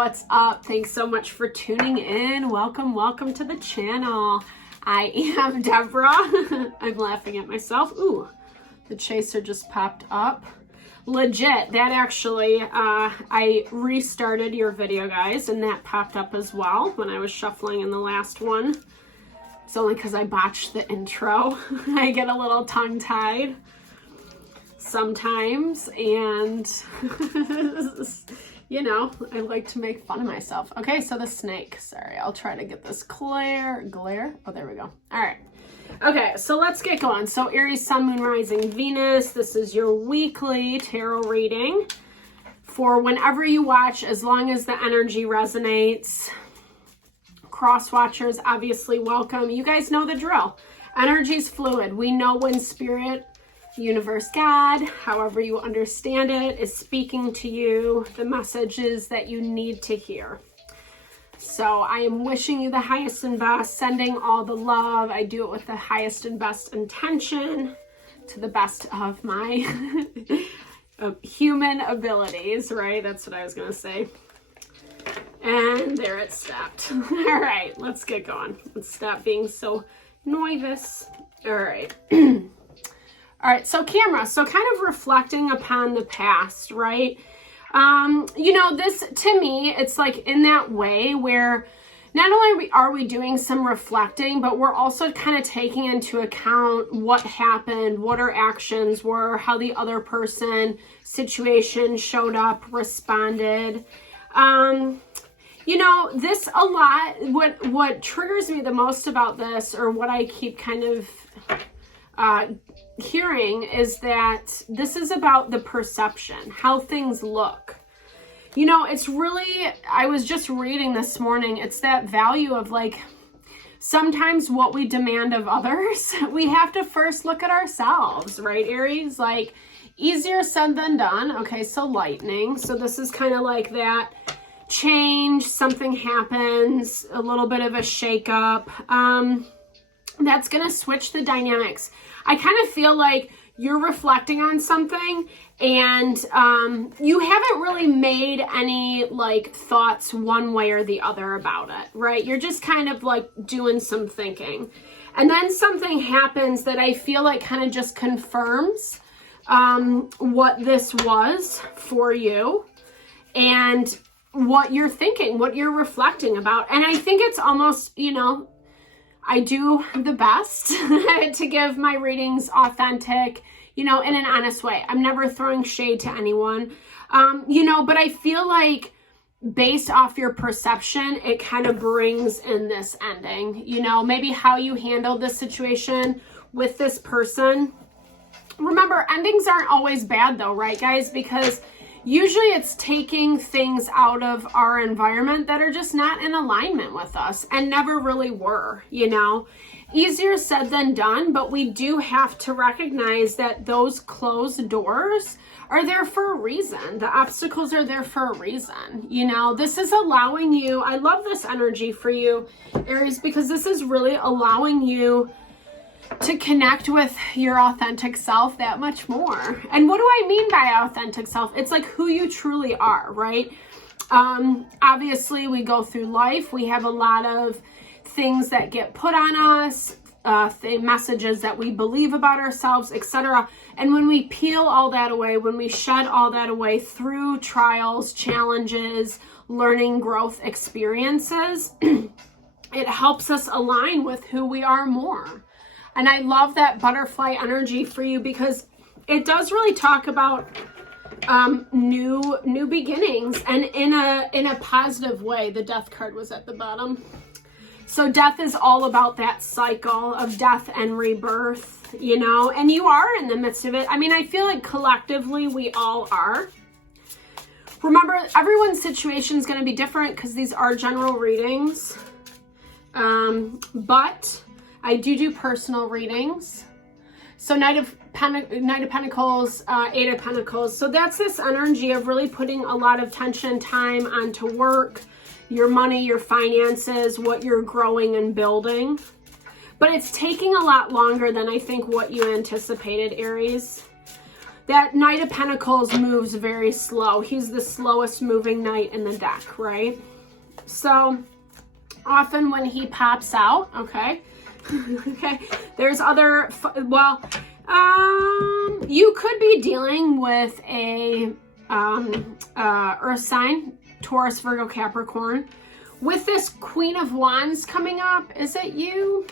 what's up? Thanks so much for tuning in. Welcome to the channel. I am Deborah. I'm laughing at myself. Ooh, the chaser just popped up. Legit, that actually, I restarted your video, guys, and that popped up as well when I was shuffling in the last one. It's only because I botched the intro. I get a little tongue-tied sometimes, and you know, I like to make fun of myself. Okay, so the snake. Sorry, I'll try to get this glare. Oh, there we go. All right. Okay, so let's get going. So Aries, Sun, Moon, Rising, Venus. This is your weekly tarot reading for whenever you watch, as long as the energy resonates. Cross watchers, obviously welcome. You guys know the drill. Energy's fluid. We know when spirit, universe, God, however you understand it, is speaking to you, the messages that you need to hear. So I am wishing you the highest and best, sending all the love. I do it with the highest and best intention, to the best of my human abilities, right? That's what I was going to say. And there it stopped. All right, let's get going. Let's stop being so nervous. All right. All right, so camera. So kind of reflecting upon the past, right? You know, this, to me, it's like in that way where not only are we doing some reflecting, but we're also kind of taking into account what happened, what our actions were, how the other person, situation showed up, responded. You know, this a lot, what triggers me the most about this, or what I keep kind of hearing, is that this is about the perception, how things look. You know, it's really, I was just reading this morning, it's that value of like, sometimes what we demand of others, we have to first look at ourselves, right, Aries? Like, easier said than done. Okay, so lightning. So this is kind of like that change, something happens, a little bit of a shakeup. That's going to switch the dynamics. I kind of feel like you're reflecting on something and you haven't really made any like thoughts one way or the other about it, right? You're just kind of like doing some thinking. And then something happens that I feel like kind of just confirms what this was for you and what you're thinking, what you're reflecting about. And I think it's almost, you know, I do the best to give my readings authentic, you know, in an honest way. I'm never throwing shade to anyone, you know, but I feel like based off your perception, it kind of brings in this ending, you know, maybe how you handled this situation with this person. Remember, endings aren't always bad though, right, guys? Because usually it's taking things out of our environment that are just not in alignment with us and never really were, you know. Easier said than done, but we do have to recognize that those closed doors are there for a reason. The obstacles are there for a reason. You know, this is allowing you, I love this energy for you, Aries, because this is really allowing you to connect with your authentic self that much more. And what do I mean by authentic self? It's like who you truly are, right? Obviously, we go through life. We have a lot of things that get put on us, messages that we believe about ourselves, etc. And when we peel all that away, when we shed all that away through trials, challenges, learning, growth experiences, it helps us align with who we are more. And I love that butterfly energy for you because it does really talk about new beginnings, and in a positive way. The death card was at the bottom. So death is all about that cycle of death and rebirth, you know, and you are in the midst of it. I mean, I feel like collectively we all are. Remember, everyone's situation is going to be different because these are general readings. But I do personal readings. So Knight of Pentacles, Eight of Pentacles. So that's this energy of really putting a lot of tension, time onto work, your money, your finances, what you're growing and building. But it's taking a lot longer than I think what you anticipated, Aries. that Knight of Pentacles moves very slow. He's the slowest moving knight in the deck, right? So often when he pops out, okay, okay, there's other, well, you could be dealing with a earth sign, Taurus, Virgo, Capricorn. With this Queen of Wands coming up, is it you?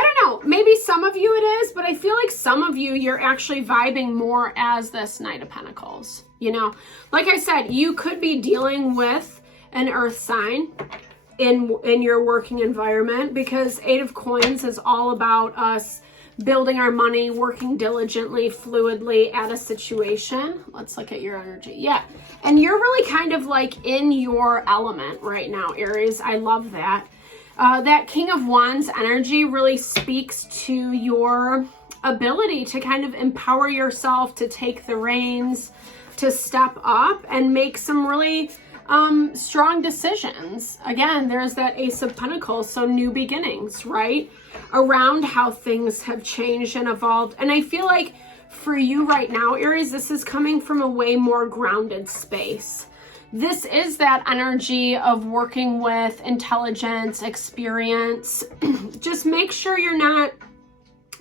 I don't know, maybe some of you it is, but I feel like some of you, you're actually vibing more as this Knight of Pentacles, you know? Like I said, you could be dealing with an earth sign in your working environment, because Eight of Coins is all about us building our money, working diligently, fluidly at a situation. Let's look at your energy. Yeah. And you're really kind of like in your element right now, Aries. I love that. That King of Wands energy really speaks to your ability to kind of empower yourself, to take the reins, to step up and make some really strong decisions. Again, there's that Ace of Pentacles, so new beginnings, right? Around how things have changed and evolved. And I feel like for you right now, Aries, this is coming from a way more grounded space. This is that energy of working with intelligence, experience. Just make sure you're not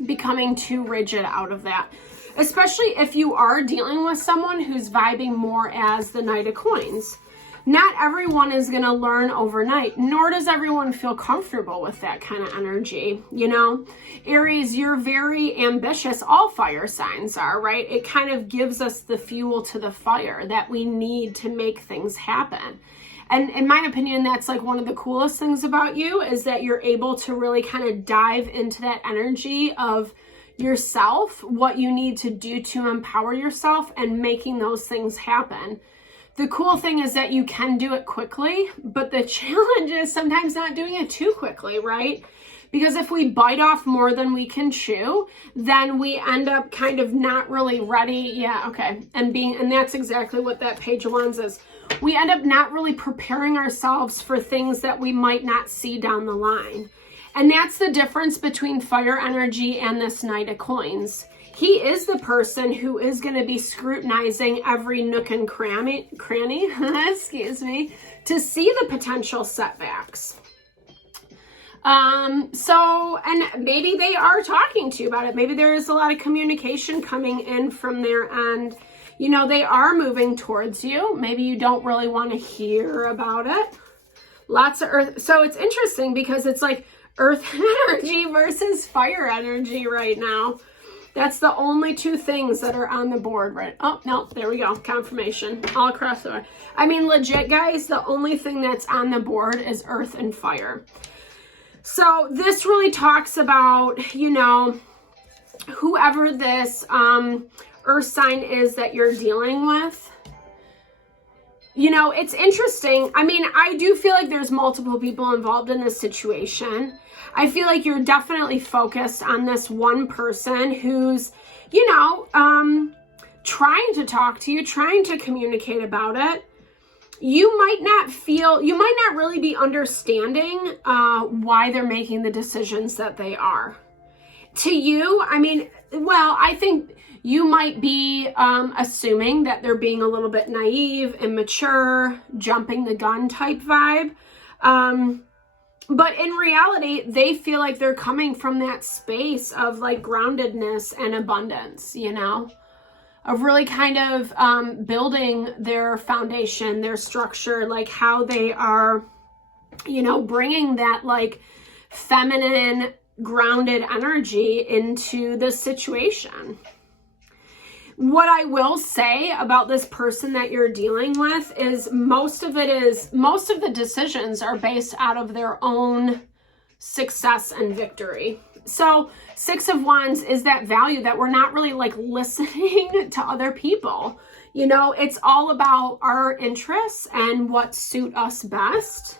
becoming too rigid out of that. Especially if you are dealing with someone who's vibing more as the Knight of Coins. Not everyone is going to learn overnight, nor does everyone feel comfortable with that kind of energy, you know? Aries, you're very ambitious. All fire signs are, right? It kind of gives us the fuel to the fire that we need to make things happen. And in my opinion, that's like one of the coolest things about you, is that you're able to really kind of dive into that energy of yourself, what you need to do to empower yourself, and making those things happen. The cool thing is that you can do it quickly, but the challenge is sometimes not doing it too quickly, right? Because if we bite off more than we can chew, then we end up kind of not really ready. Yeah, okay. And that's exactly what that Page of Wands is. We end up not really preparing ourselves for things that we might not see down the line. And that's the difference between fire energy and this Knight of Coins. He is the person who is going to be scrutinizing every nook and cranny, excuse me, to see the potential setbacks. And maybe they are talking to you about it. Maybe there is a lot of communication coming in from their end. You know, they are moving towards you. Maybe you don't really want to hear about it. Lots of earth. So it's interesting because it's like earth energy versus fire energy right now. That's the only two things that are on the board, right? Oh, no, there we go. Confirmation all across the board. I mean, legit, guys, the only thing that's on the board is earth and fire. So this really talks about, you know, whoever this earth sign is that you're dealing with. You know, it's interesting. I mean, I do feel like there's multiple people involved in this situation. I feel like you're definitely focused on this one person who's, you know, trying to talk to you, trying to communicate about it. You might not really be understanding why they're making the decisions that they are. To you, I mean, well, I think you might be assuming that they're being a little bit naive, immature, jumping the gun type vibe. But in reality, they feel like they're coming from that space of like groundedness and abundance, you know, of really kind of building their foundation, their structure, like how they are, you know, bringing that like feminine, grounded energy into the situation. What I will say about this person that you're dealing with is most of the decisions are based out of their own success and victory. So 6 of Wands is that value that we're not really like listening to other people. You know, it's all about our interests and what suit us best.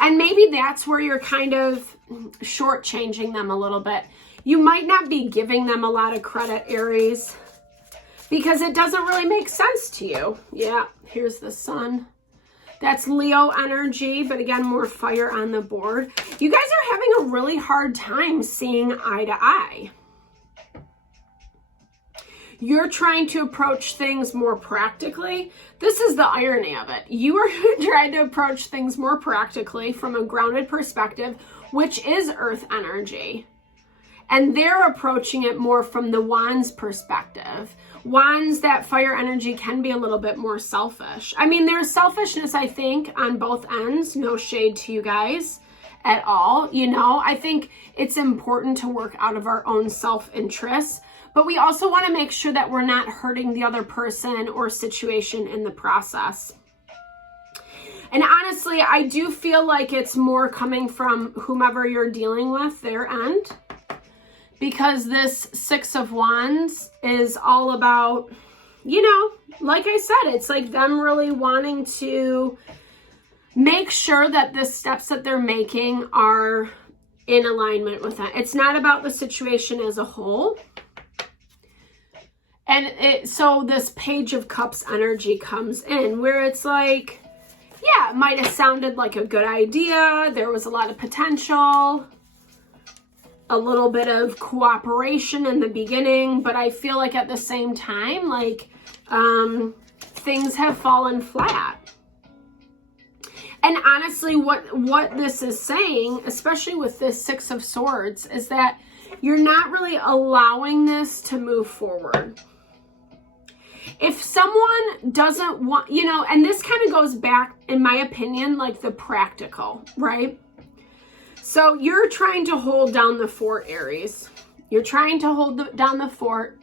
And maybe that's where you're kind of shortchanging them a little bit. You might not be giving them a lot of credit, Aries, because it doesn't really make sense to you. Yeah, here's the sun. That's Leo energy, but again, more fire on the board. You guys are having a really hard time seeing eye to eye. You're trying to approach things more practically. This is the irony of it. You are trying to approach things more practically from a grounded perspective, which is earth energy. And they're approaching it more from the Wands perspective. Wands, that fire energy can be a little bit more selfish. I mean, there's selfishness, I think, on both ends. No shade to you guys at all. You know, I think it's important to work out of our own self-interest, but we also want to make sure that we're not hurting the other person or situation in the process. And honestly, I do feel like it's more coming from whomever you're dealing with, their end. Because this Six of Wands is all about, you know, like I said, it's like them really wanting to make sure that the steps that they're making are in alignment with that. It's not about the situation as a whole. And so this Page of Cups energy comes in where it's like, yeah, it might have sounded like a good idea. There was a lot of potential, a little bit of cooperation in the beginning, but I feel like at the same time, like, things have fallen flat. And honestly, what this is saying, especially with this Six of Swords, is that you're not really allowing this to move forward. If someone doesn't want, you know, and this kind of goes back, in my opinion, like the practical, right? So you're trying to hold down the fort, Aries. You're trying to hold down the fort.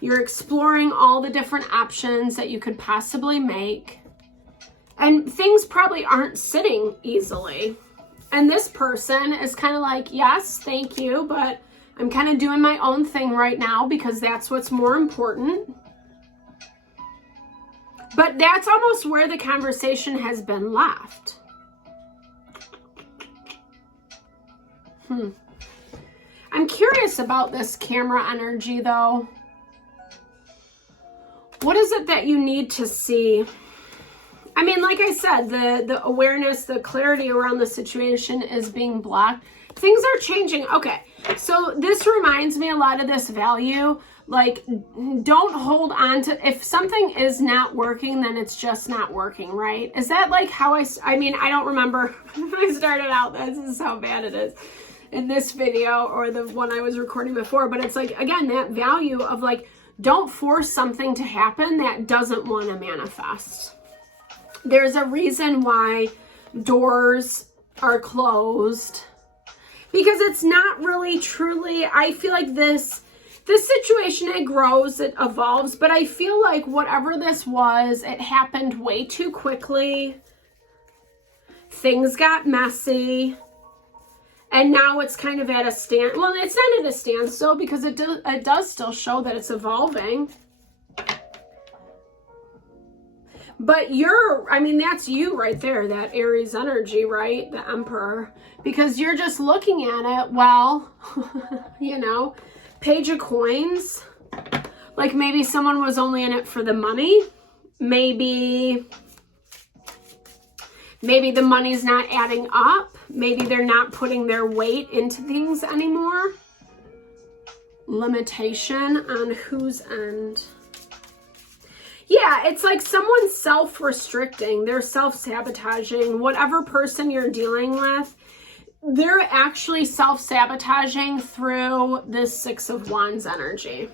You're exploring all the different options that you could possibly make. And things probably aren't sitting easily. And this person is kind of like, yes, thank you, but I'm kind of doing my own thing right now because that's what's more important. But that's almost where the conversation has been left. I'm curious about this camera energy though. What is it that you need to see? I mean, like I said, the awareness, the clarity around the situation is being blocked. Things are changing. Okay, so this reminds me a lot of this value. Like, don't hold on to, if something is not working, then it's just not working, right? Is that like how I mean, I don't remember when I started out, this is how bad it is in this video or the one I was recording before, but it's like, again, that value of like, don't force something to happen that doesn't want to manifest. There's a reason why doors are closed, because it's not really truly, I feel like this situation, it grows, it evolves, but I feel like whatever this was, it happened way too quickly. Things got messy. And now it's kind of at a stand. Well, it's not at a standstill because it does still show that it's evolving. But I mean, that's you right there, that Aries energy, right? The Emperor. Because you're just looking at it, well, you know, Page of Coins. Like maybe someone was only in it for the money. Maybe the money's not adding up. Maybe they're not putting their weight into things anymore. Limitation on whose end? Yeah, it's like someone's self-restricting. They're self-sabotaging. Whatever person you're dealing with, they're actually self-sabotaging through this Six of Wands energy.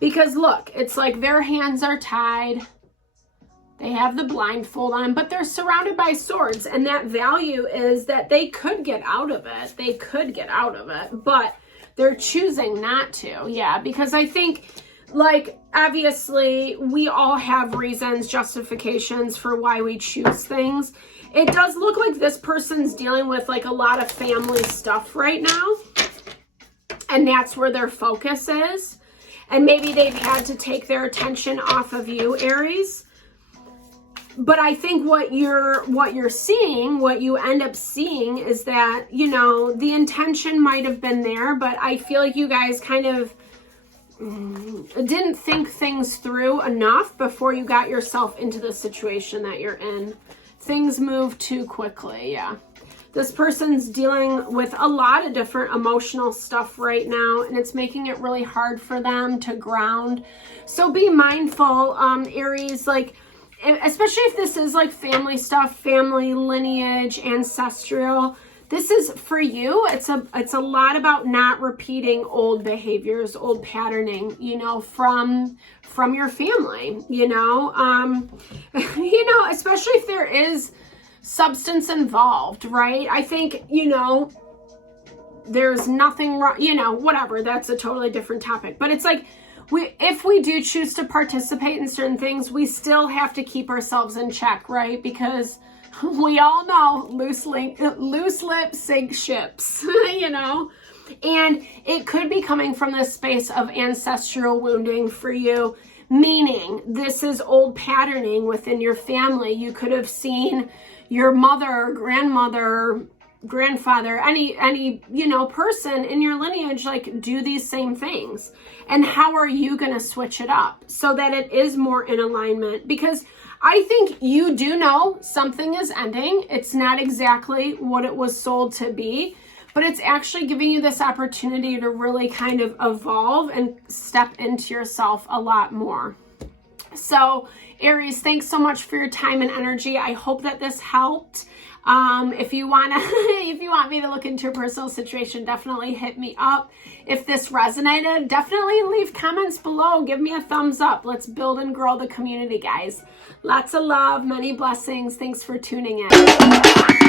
Because look, it's like their hands are tied. They have the blindfold on, but they're surrounded by swords. And that value is that they could get out of it. They could get out of it, but they're choosing not to. Yeah, because I think, like, obviously, we all have reasons, justifications for why we choose things. It does look like this person's dealing with, like, a lot of family stuff right now. And that's where their focus is. And maybe they've had to take their attention off of you, Aries. But I think what you're seeing, what you end up seeing is that, you know, the intention might have been there, but I feel like you guys kind of didn't think things through enough before you got yourself into the situation that you're in. Things move too quickly, yeah. This person's dealing with a lot of different emotional stuff right now, and it's making it really hard for them to ground. So be mindful, Aries, like, especially if this is like family stuff, family, lineage, ancestral. This is for you. It's a lot about not repeating old behaviors, old patterning, you know, from your family, you know, especially if there is substance involved, right? I think, you know, there's nothing wrong, you know, whatever. That's a totally different topic. But it's like, if we do choose to participate in certain things, we still have to keep ourselves in check, right? Because we all know loose lips sink ships, you know? And it could be coming from this space of ancestral wounding for you, meaning this is old patterning within your family. You could have seen your mother, grandmother, grandfather, any you know, person in your lineage like do these same things. And how are you going to switch it up so that it is more in alignment? Because I think you do know something is ending. It's not exactly what it was sold to be, but it's actually giving you this opportunity to really kind of evolve and step into yourself a lot more. So Aries, thanks so much for your time and energy. I hope that this helped. If you want me to look into your personal situation, definitely hit me up. If this resonated, definitely leave comments below. Give me a thumbs up. Let's build and grow the community, guys. Lots of love, many blessings. Thanks for tuning in.